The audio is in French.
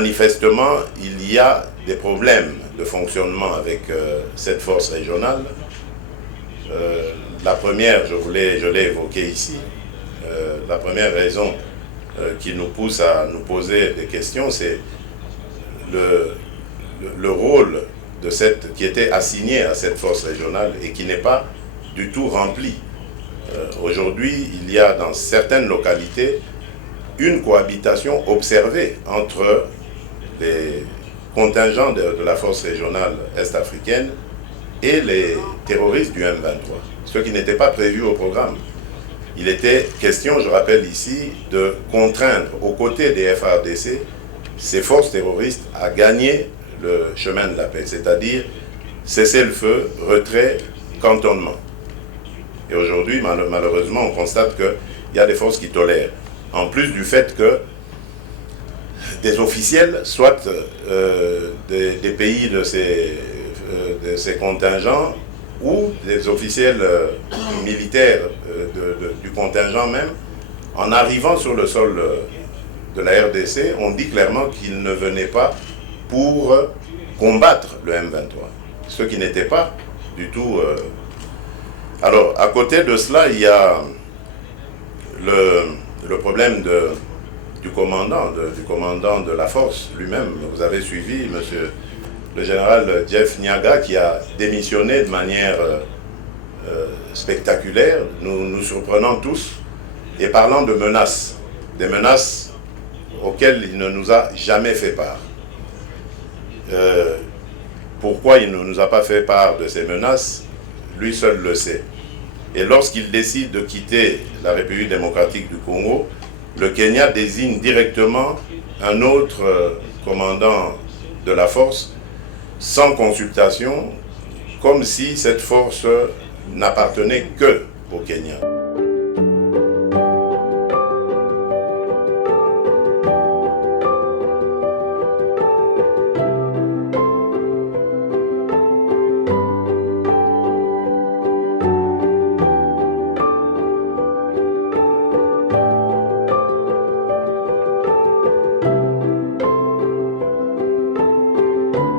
manifestement, il y a des problèmes de fonctionnement avec cette force régionale. La première, je l'ai évoqué ici, la première raison qui nous pousse à nous poser des questions, c'est le rôle qui était assigné à cette force régionale et qui n'est pas du tout rempli. Aujourd'hui, il y a dans certaines localités une cohabitation observée entre les contingents de la force régionale est-africaine et les terroristes du M23, ce qui n'était pas prévu au programme. Il était question, je rappelle ici, de contraindre aux côtés des FARDC ces forces terroristes à gagner le chemin de la paix, c'est-à-dire cesser le feu, retrait, cantonnement. Et aujourd'hui, malheureusement, on constate qu'il y a des forces qui tolèrent. En plus du fait que des officiels, soit des pays de ces contingents, ou des officiels militaires du contingent même, en arrivant sur le sol de la RDC, on dit clairement qu'ils ne venaient pas pour combattre le M23, ce qui n'était pas du tout... Alors, à côté de cela, il y a le problème du commandant de la force lui-même. Vous avez suivi, monsieur le général Jeff Niaga, qui a démissionné de manière spectaculaire, nous surprenant tous, et parlant de menaces, des menaces auxquelles il ne nous a jamais fait part. Pourquoi il ne nous a pas fait part de ces menaces, lui seul le sait. Et lorsqu'il décide de quitter la République démocratique du Congo, le Kenya désigne directement un autre commandant de la force sans consultation, comme si cette force n'appartenait que au Kenya.